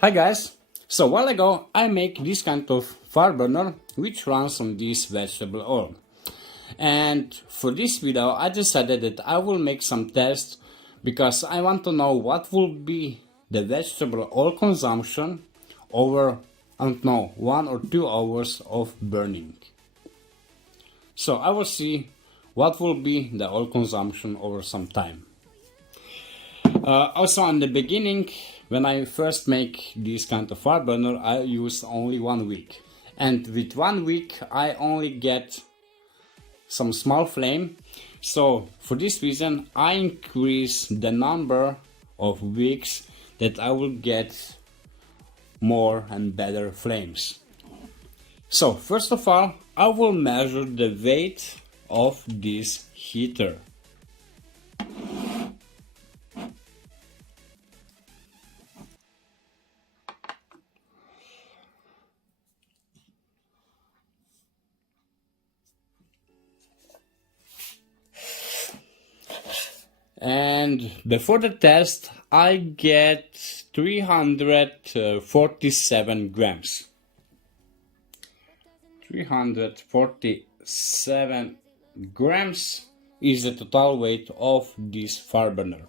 Hi guys! So a while ago I make this kind of fire burner which runs on this vegetable oil. And for this video I decided that I will make some tests because I want to know what will be the vegetable oil consumption over, I don't know, 1 or 2 hours of burning. So I will see what will be the oil consumption over some time. Also in the beginning, when I first make this kind of fire burner, I use only 1 week. And with 1 week I only get some small flame. So for this reason I increase the number of weeks that I will get more and better flames. So first of all I will measure the weight of this heater. And before the test I get 347 grams. 347 grams is the total weight of this fire burner.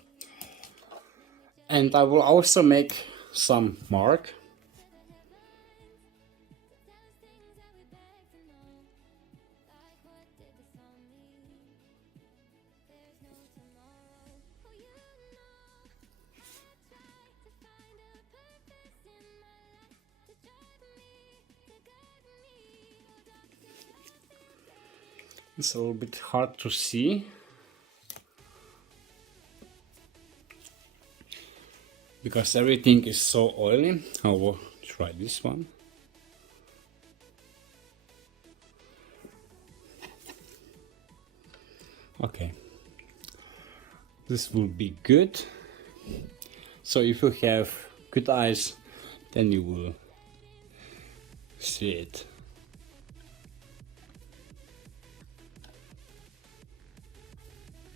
And I will also make some mark. It's a little bit hard to see because everything is so oily. I will try this one. Okay, this will be good. So if you have good eyes, then you will see it.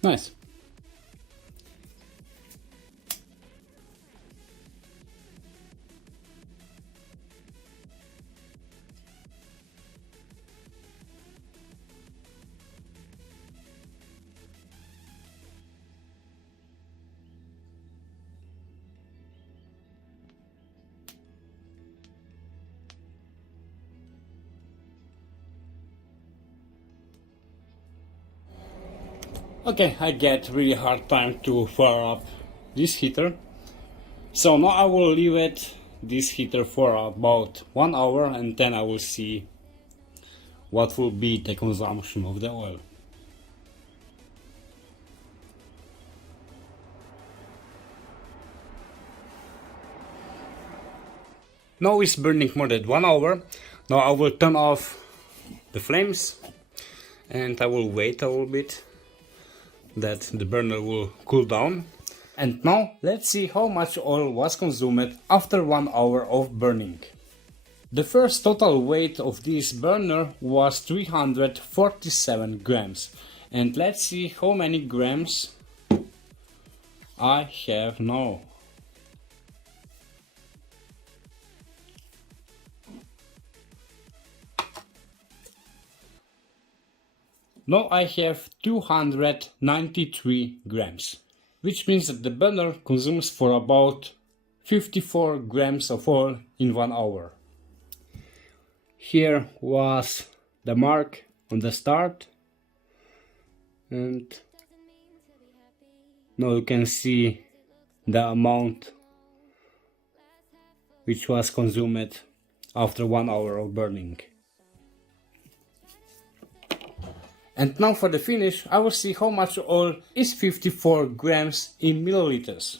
Nice. Okay, I get really hard time to fire up this heater. So now I will leave this heater for about 1 hour and then I will see what will be the consumption of the oil. Now it's burning more than 1 hour. Now I will turn off the flames and I will wait a little bit that the burner will cool down. And now let's see how much oil was consumed after 1 hour of burning. The first total weight of this burner was 347 grams. And let's see how many grams I have now. Now I have 293 grams, which means that the burner consumes for about 54 grams of oil in 1 hour. Here was the mark on the start, and now you can see the amount which was consumed after 1 hour of burning. And now for the finish, I will see how much oil is 54 grams in milliliters.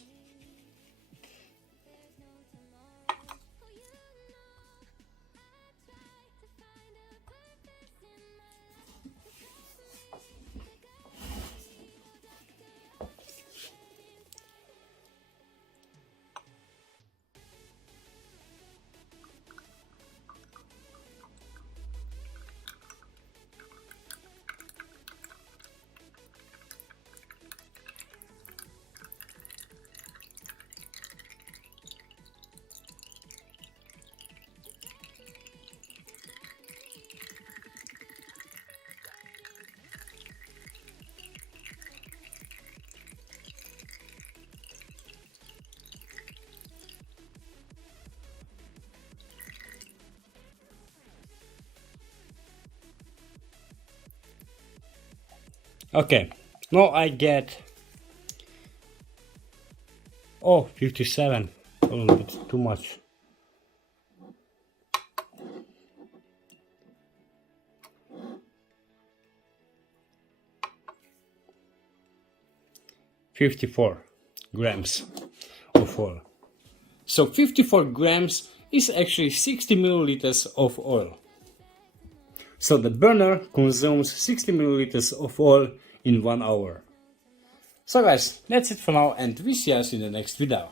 Okay, now I get 57, a little bit too much. $54 grams of oil. So 54 grams is actually 60 milliliters of oil. So the burner consumes 60 milliliters of oil in 1 hour. So guys, that's it for now and we see us in the next video.